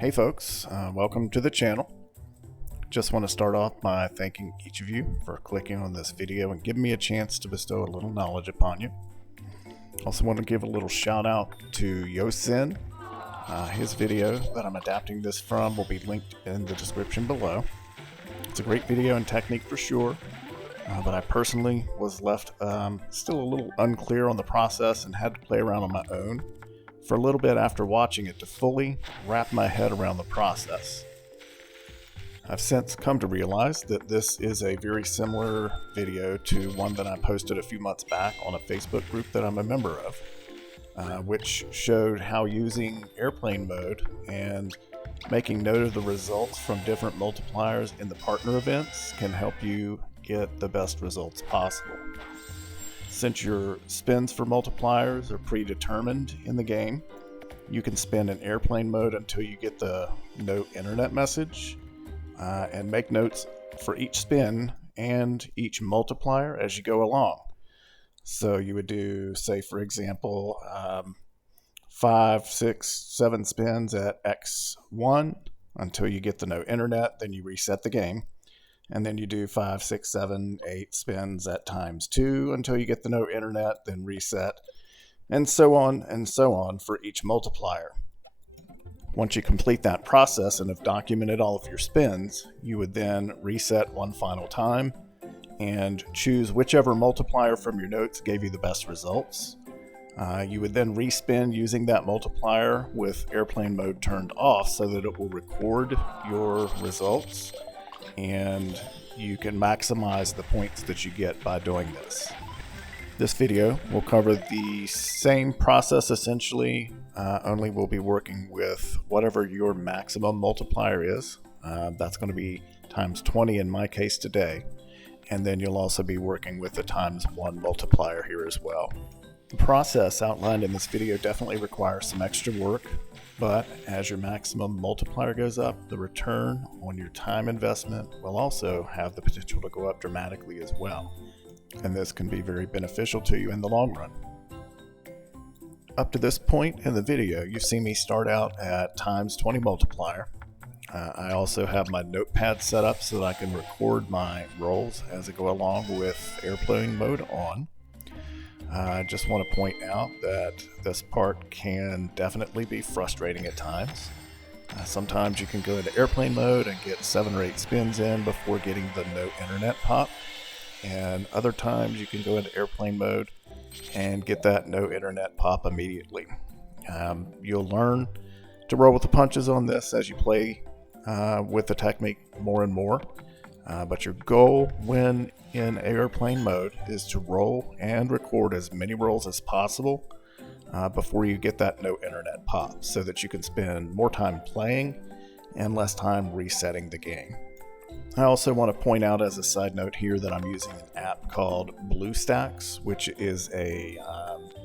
Hey folks, welcome to the channel. Just want to start off by thanking each of you for clicking on this video and giving me a chance to bestow a little knowledge upon you. Also want to give a little shout out to Yosin. His video that I'm adapting this from will be linked in the description below. It's a great video and technique for sure, but I personally was left still a little unclear on the process and had to play around on my own for a little bit after watching it to fully wrap my head around the process. I've since come to realize that this is a very similar video to one that I posted a few months back on a Facebook group that I'm a member of, which showed how using airplane mode and making note of the results from different multipliers in the partner events can help you get the best results possible. Since your spins for multipliers are predetermined in the game, you can spin in airplane mode until you get the note internet message and make notes for each spin and each multiplier as you go along. So you would do, say for example, 5, 6, 7 spins at X1 until you get the no internet, then you reset the game. And then you do 5, 6, 7, 8 spins at ×2 until you get the no internet, then reset, and so on for each multiplier. Once you complete that process and have documented all of your spins, you would then reset one final time and choose whichever multiplier from your notes gave you the best results. You would then respin using that multiplier with airplane mode turned off so that it will record your results, and you can maximize the points that you get by doing this. This video will cover the same process essentially, only we'll be working with whatever your maximum multiplier is. That's going to be ×20 in my case today, and then you'll also be working with the ×1 multiplier here as well. The process outlined in this video definitely requires some extra work, but as your maximum multiplier goes up, the return on your time investment will also have the potential to go up dramatically as well. And this can be very beneficial to you in the long run. Up to this point in the video, you've seen me start out at ×20 multiplier. I also have my notepad set up so that I can record my rolls as I go along with airplane mode on. I just want to point out that this part can definitely be frustrating at times. Sometimes you can go into airplane mode and get 7 or 8 spins in before getting the no internet pop, and other times you can go into airplane mode and get that no internet pop immediately. You'll learn to roll with the punches on this as you play with the technique more and more, but your goal when in airplane mode is to roll and record as many rolls as possible before you get that no internet pop, so that you can spend more time playing and less time resetting the game. I also want to point out as a side note here that I'm using an app called BlueStacks, which is a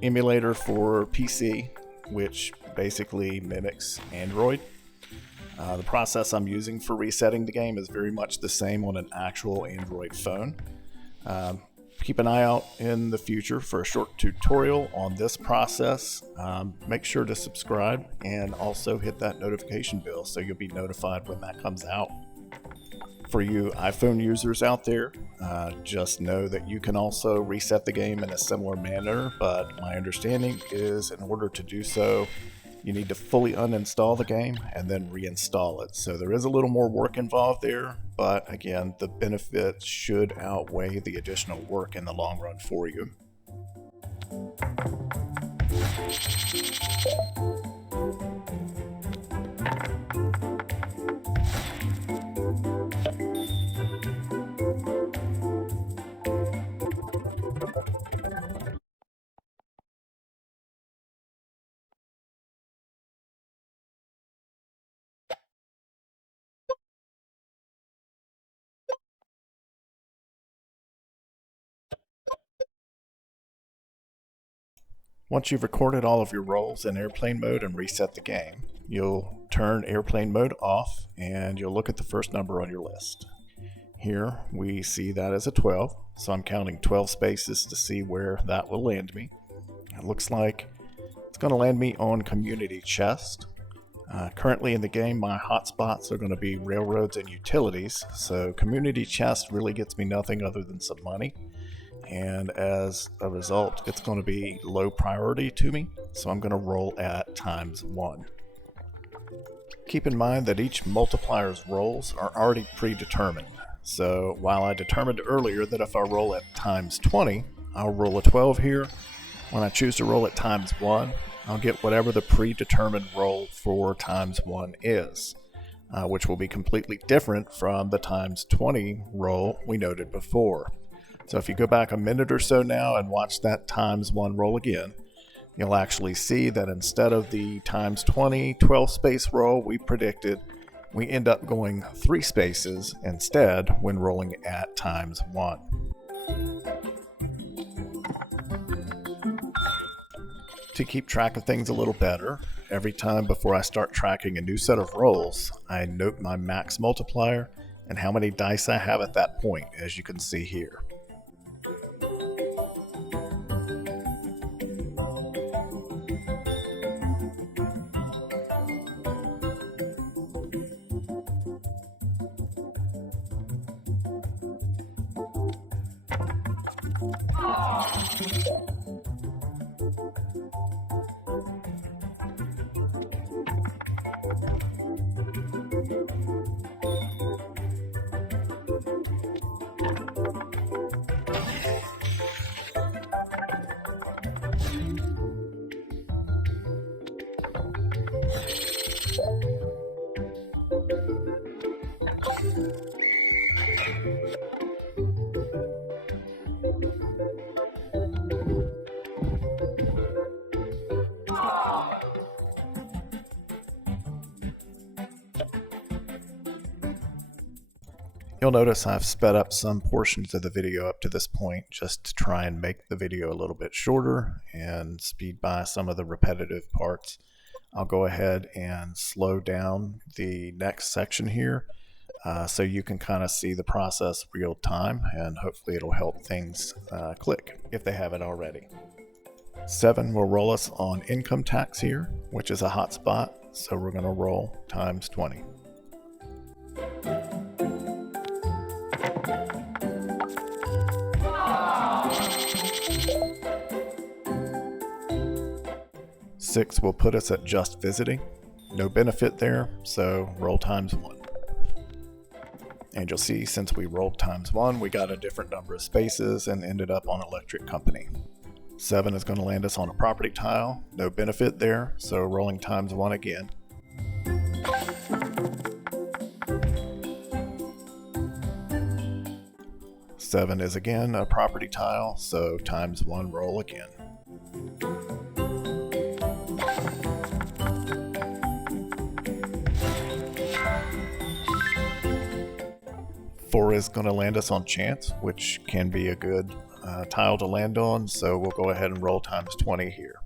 emulator for PC, which basically mimics Android. The process I'm using for resetting the game is very much the same on an actual Android phone. Keep an eye out in the future for a short tutorial on this process. Make sure to subscribe and also hit that notification bell so you'll be notified when that comes out. For you iPhone users out there, just know that you can also reset the game in a similar manner, but my understanding is in order to do so, you need to fully uninstall the game and then reinstall it. So there is a little more work involved there, but again, the benefits should outweigh the additional work in the long run for you. Once you've recorded all of your rolls in airplane mode and reset the game, you'll turn airplane mode off and you'll look at the first number on your list. Here we see that as a 12, so I'm counting 12 spaces to see where that will land me. It looks like it's going to land me on Community Chest. Currently in the game, my hotspots are going to be railroads and utilities, so community chest really gets me nothing other than some money, and as a result, it's going to be low priority to me, so I'm going to roll at ×1. Keep in mind that each multiplier's rolls are already predetermined, so while I determined earlier that if I roll at ×20, I'll roll a 12 here, when I choose to roll at ×1, I'll get whatever the predetermined roll for ×1 is, which will be completely different from the ×20 roll we noted before. So if you go back a minute or so now and watch that ×1 roll again, you'll actually see that instead of the ×20 12 space roll we predicted, we end up going 3 spaces instead when rolling at ×1. To keep track of things a little better, every time before I start tracking a new set of rolls, I note my max multiplier and how many dice I have at that point, as you can see here. You'll notice I've sped up some portions of the video up to this point just to try and make the video a little bit shorter and speed by some of the repetitive parts. I'll go ahead and slow down the next section here so you can kind of see the process real time, and hopefully it'll help things click if they haven't already. 7 will roll us on income tax here, which is a hot spot, so we're going to roll ×20. Six will put us at just visiting. No benefit there, so roll ×1. And you'll see since we rolled ×1, we got a different number of spaces and ended up on electric company. 7 is going to land us on a property tile. No benefit there, so rolling ×1 again. Seven is again a property tile, so ×1 roll again. 4 is going to land us on chance, which can be a good tile to land on, so we'll go ahead and roll ×20 here.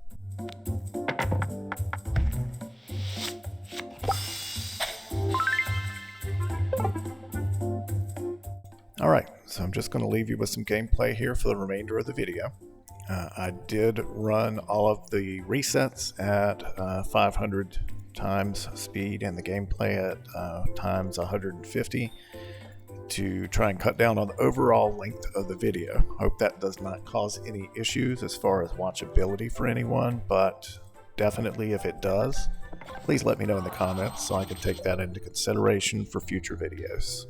Alright, so I'm just going to leave you with some gameplay here for the remainder of the video. I did run all of the resets at 500 times speed and the gameplay at ×150 to try and cut down on the overall length of the video. Hope that does not cause any issues as far as watchability for anyone, but definitely if it does, please let me know in the comments so I can take that into consideration for future videos.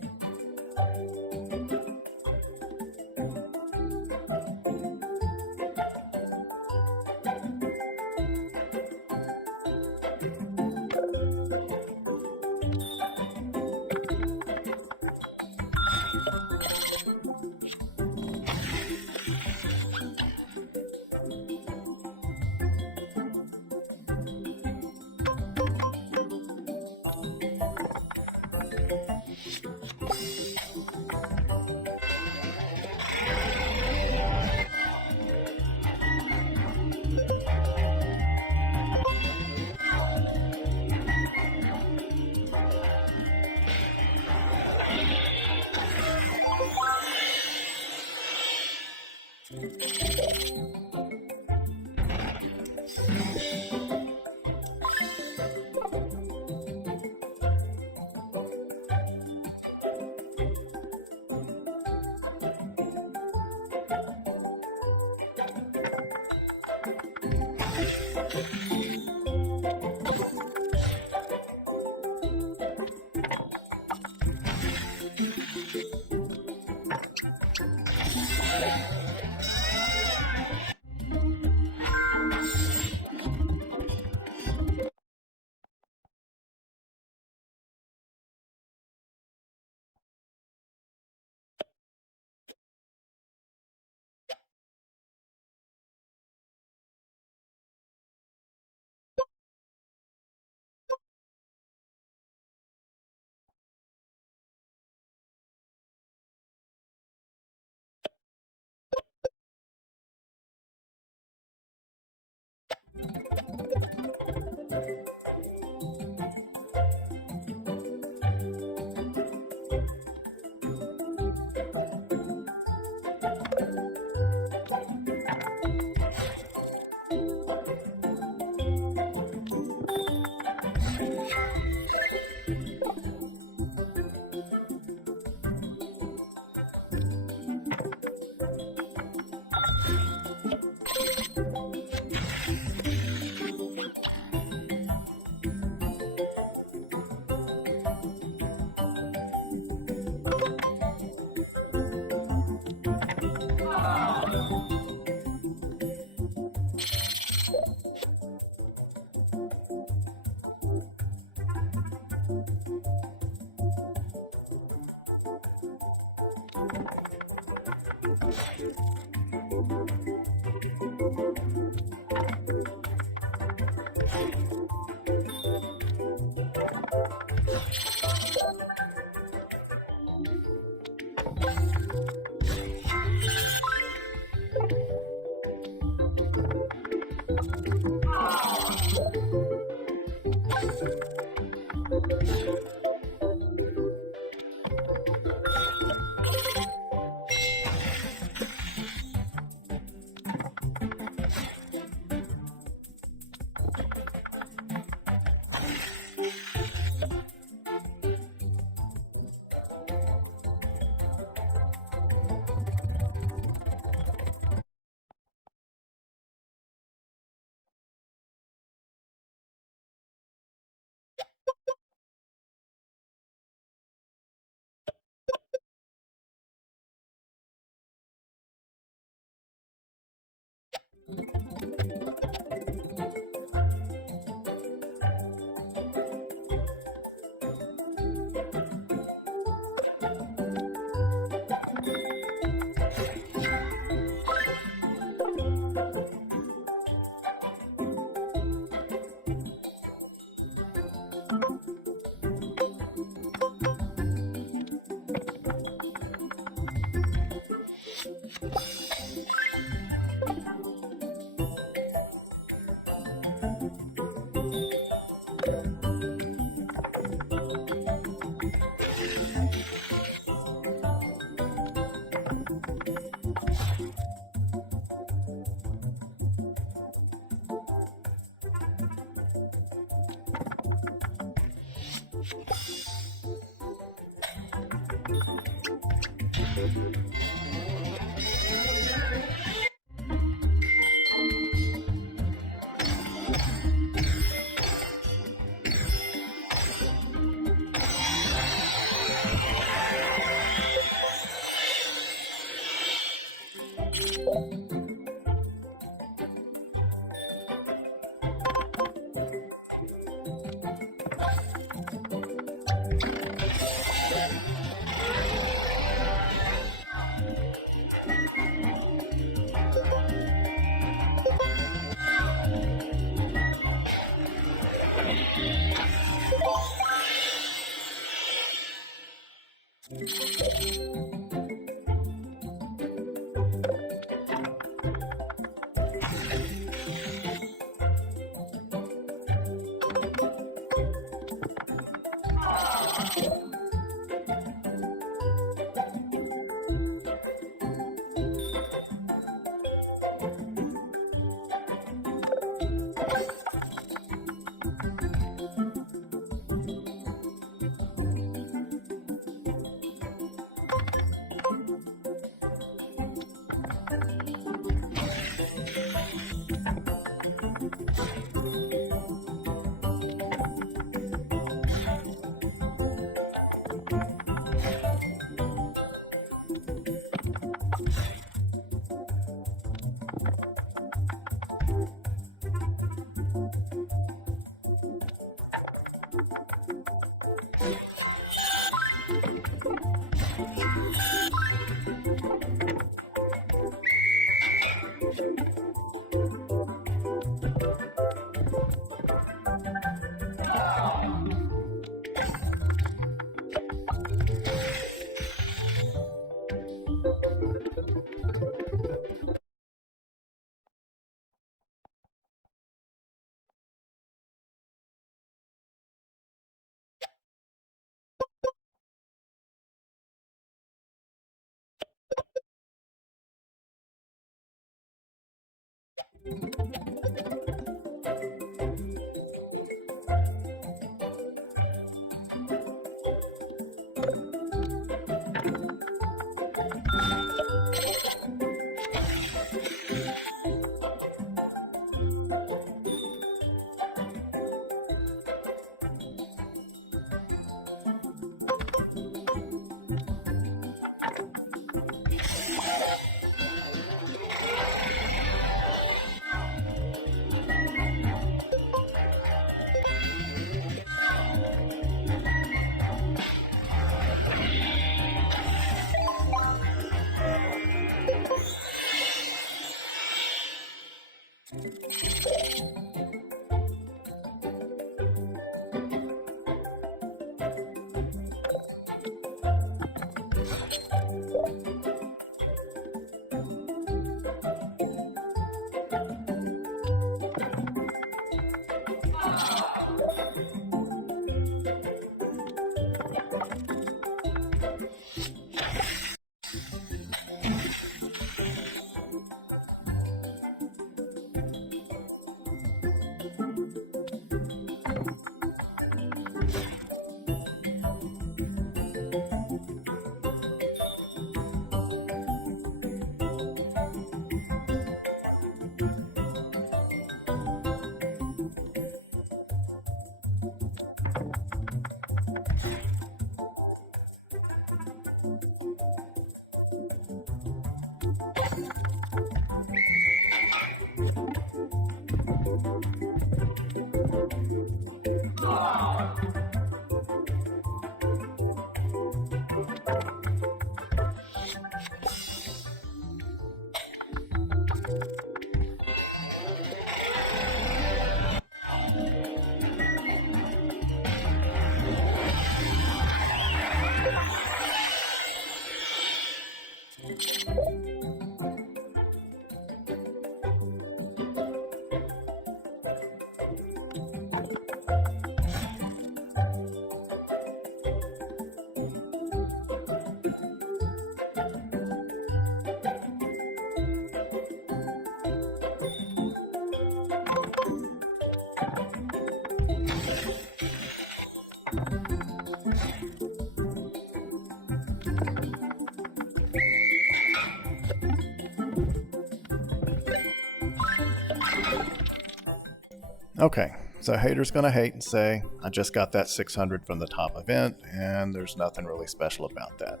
Okay, so haters gonna hate and say, I just got that 600 from the top event, and there's nothing really special about that.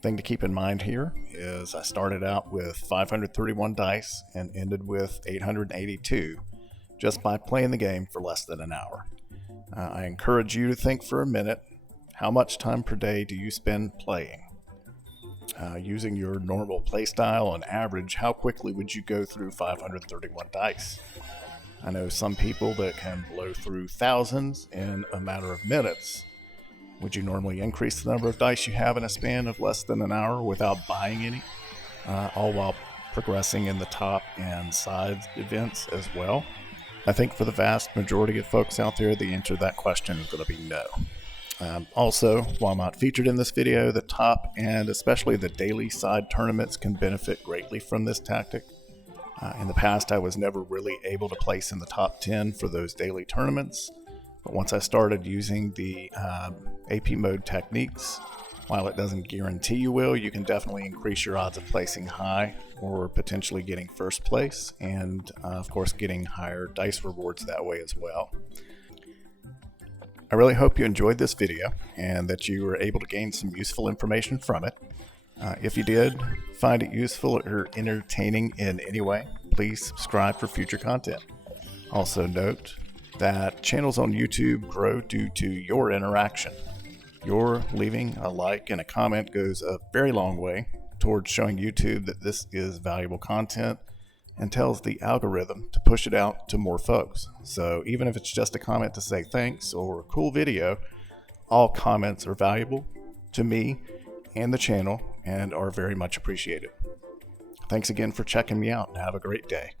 Thing to keep in mind here is I started out with 531 dice and ended with 882 just by playing the game for less than an hour. I encourage you to think for a minute, how much time per day do you spend playing? Using your normal playstyle on average, how quickly would you go through 531 dice? I know some people that can blow through thousands in a matter of minutes. Would you normally increase the number of dice you have in a span of less than an hour without buying any? All while progressing in the top and side events as well? I think for the vast majority of folks out there, the answer to that question is going to be no. Also, while not featured in this video, the top and especially the daily side tournaments can benefit greatly from this tactic. In the past, I was never really able to place in the top 10 for those daily tournaments, but once I started using the AP mode techniques, while it doesn't guarantee you will, you can definitely increase your odds of placing high or potentially getting first place, and of course getting higher dice rewards that way as well. I really hope you enjoyed this video and that you were able to gain some useful information from it. If you did find it useful or entertaining in any way, please subscribe for future content. Also note that channels on YouTube grow due to your interaction. Your leaving a like and a comment goes a very long way towards showing YouTube that this is valuable content and tells the algorithm to push it out to more folks. So even if it's just a comment to say thanks or a cool video, all comments are valuable to me and the channel and are very much appreciated. Thanks again for checking me out and have a great day.